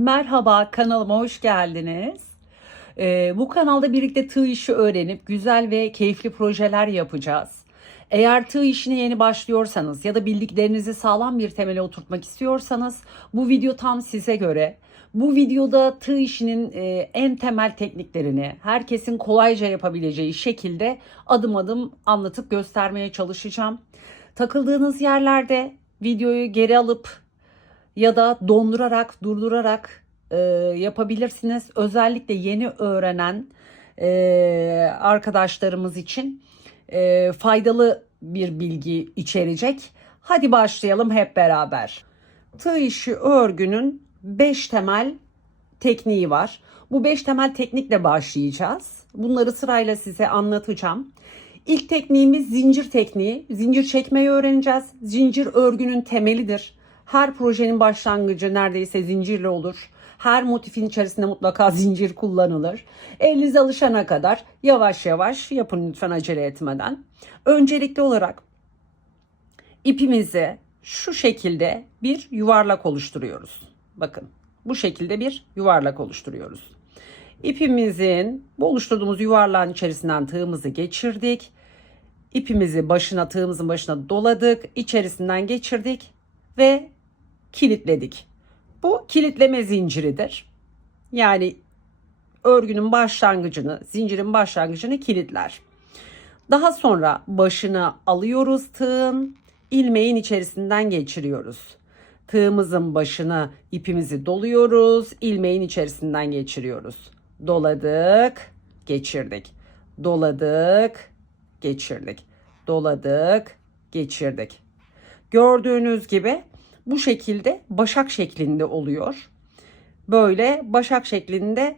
Merhaba kanalıma hoş geldiniz. Ee, bu kanalda birlikte tığ işi öğrenip güzel ve keyifli projeler yapacağız. Eğer tığ işine yeni başlıyorsanız ya da bildiklerinizi sağlam bir temele oturtmak istiyorsanız bu video tam size göre. Bu videoda tığ işinin e, en temel tekniklerini herkesin kolayca yapabileceği şekilde adım adım anlatıp göstermeye çalışacağım. Takıldığınız yerlerde videoyu geri alıp ya da dondurarak, durdurarak e, yapabilirsiniz. Özellikle yeni öğrenen e, arkadaşlarımız için e, faydalı bir bilgi içerecek. Hadi başlayalım hep beraber. Tığ işi örgünün 5 temel tekniği var. Bu 5 temel teknikle başlayacağız. Bunları sırayla size anlatacağım. İlk tekniğimiz zincir tekniği. Zincir çekmeyi öğreneceğiz. Zincir örgünün temelidir. Her projenin başlangıcı neredeyse zincirle olur. Her motifin içerisinde mutlaka zincir kullanılır. Eliniz alışana kadar yavaş yavaş yapın lütfen acele etmeden. Öncelikli olarak ipimizi şu şekilde bir yuvarlak oluşturuyoruz. Bakın bu şekilde bir yuvarlak oluşturuyoruz. İpimizin bu oluşturduğumuz yuvarlağın içerisinden tığımızı geçirdik. İpimizi başına tığımızın başına doladık. içerisinden geçirdik ve kilitledik. Bu kilitleme zinciridir. Yani örgünün başlangıcını, zincirin başlangıcını kilitler. Daha sonra başını alıyoruz tığın, ilmeğin içerisinden geçiriyoruz. Tığımızın başına ipimizi doluyoruz, ilmeğin içerisinden geçiriyoruz. Doladık, geçirdik. Doladık, geçirdik. Doladık, geçirdik. Gördüğünüz gibi bu şekilde başak şeklinde oluyor. Böyle başak şeklinde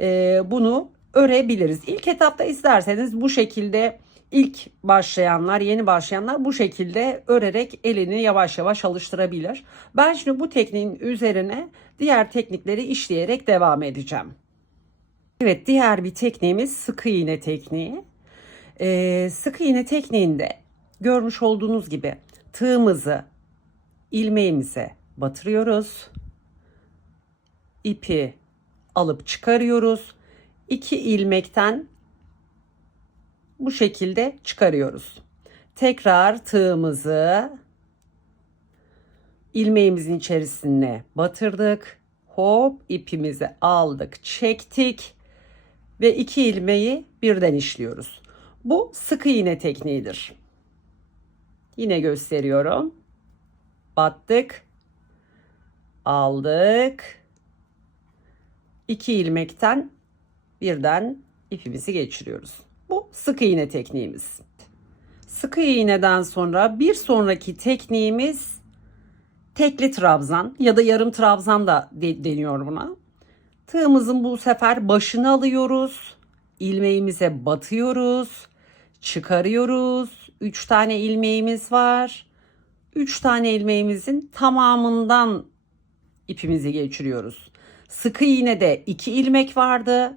e, bunu örebiliriz. İlk etapta isterseniz bu şekilde ilk başlayanlar, yeni başlayanlar bu şekilde örerek elini yavaş yavaş alıştırabilir. Ben şimdi bu tekniğin üzerine diğer teknikleri işleyerek devam edeceğim. Evet diğer bir tekniğimiz sıkı iğne tekniği. Ee, sıkı iğne tekniğinde görmüş olduğunuz gibi tığımızı ilmeğimize batırıyoruz. İpi alıp çıkarıyoruz. İki ilmekten bu şekilde çıkarıyoruz. Tekrar tığımızı ilmeğimizin içerisine batırdık. Hop ipimizi aldık, çektik ve iki ilmeği birden işliyoruz. Bu sıkı iğne tekniğidir. Yine gösteriyorum. Battık. Aldık. İki ilmekten birden ipimizi geçiriyoruz. Bu sık iğne tekniğimiz. Sık iğneden sonra bir sonraki tekniğimiz tekli trabzan ya da yarım trabzan da de, deniyor buna. Tığımızın bu sefer başını alıyoruz. ilmeğimize batıyoruz. Çıkarıyoruz. 3 tane ilmeğimiz var. 3 tane ilmeğimizin tamamından ipimizi geçiriyoruz. Sıkı iğnede 2 ilmek vardı.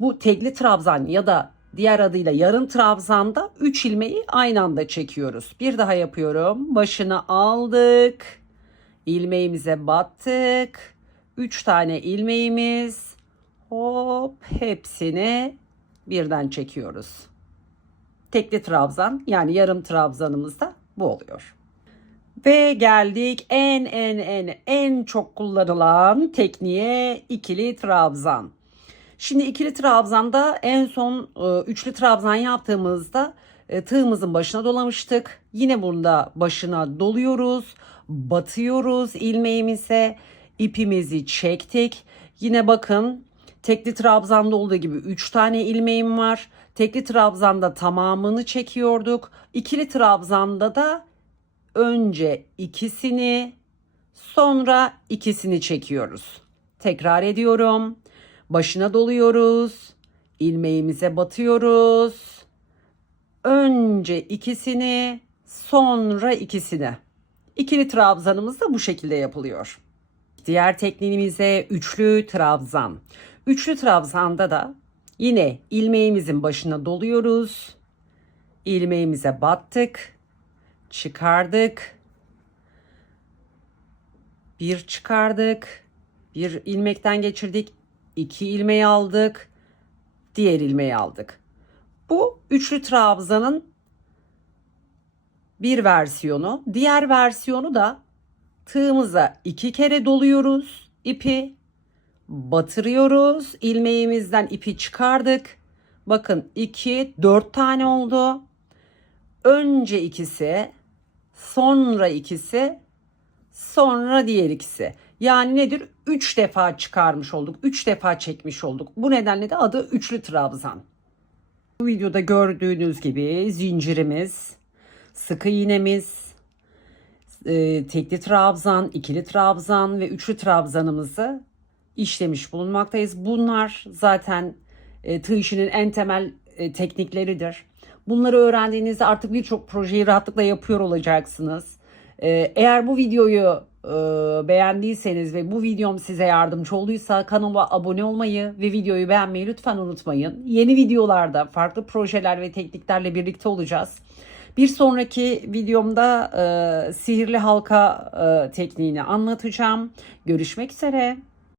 Bu tekli trabzan ya da diğer adıyla yarım trabzanda 3 ilmeği aynı anda çekiyoruz. Bir daha yapıyorum. Başını aldık. ilmeğimize battık. 3 tane ilmeğimiz. Hop hepsini birden çekiyoruz. Tekli trabzan yani yarım trabzanımız da bu oluyor. Ve geldik en en en en çok kullanılan tekniğe ikili trabzan. Şimdi ikili trabzanda en son e, üçlü trabzan yaptığımızda e, tığımızın başına dolamıştık. Yine bunda başına doluyoruz, batıyoruz ilmeğimize, ipimizi çektik. Yine bakın tekli trabzanda olduğu gibi 3 tane ilmeğim var. Tekli trabzanda tamamını çekiyorduk. İkili trabzanda da önce ikisini sonra ikisini çekiyoruz. Tekrar ediyorum. Başına doluyoruz. ilmeğimize batıyoruz. Önce ikisini, sonra ikisini. İkili trabzanımız da bu şekilde yapılıyor. Diğer tekniğimize üçlü trabzan. Üçlü trabzanda da yine ilmeğimizin başına doluyoruz. ilmeğimize battık çıkardık. Bir çıkardık. Bir ilmekten geçirdik. iki ilmeği aldık. Diğer ilmeği aldık. Bu üçlü trabzanın bir versiyonu. Diğer versiyonu da tığımıza iki kere doluyoruz ipi. Batırıyoruz. ilmeğimizden ipi çıkardık. Bakın 2 4 tane oldu. Önce ikisi, sonra ikisi, sonra diğer ikisi. Yani nedir? 3 defa çıkarmış olduk. 3 defa çekmiş olduk. Bu nedenle de adı üçlü trabzan. Bu videoda gördüğünüz gibi zincirimiz, sıkı iğnemiz, e, tekli trabzan, ikili trabzan ve üçlü trabzanımızı işlemiş bulunmaktayız. Bunlar zaten e, tığ işinin en temel e, teknikleridir. Bunları öğrendiğinizde artık birçok projeyi rahatlıkla yapıyor olacaksınız. E, eğer bu videoyu e, beğendiyseniz ve bu videom size yardımcı olduysa kanalıma abone olmayı ve videoyu beğenmeyi lütfen unutmayın. Yeni videolarda farklı projeler ve tekniklerle birlikte olacağız. Bir sonraki videomda e, sihirli halka e, tekniğini anlatacağım. Görüşmek üzere.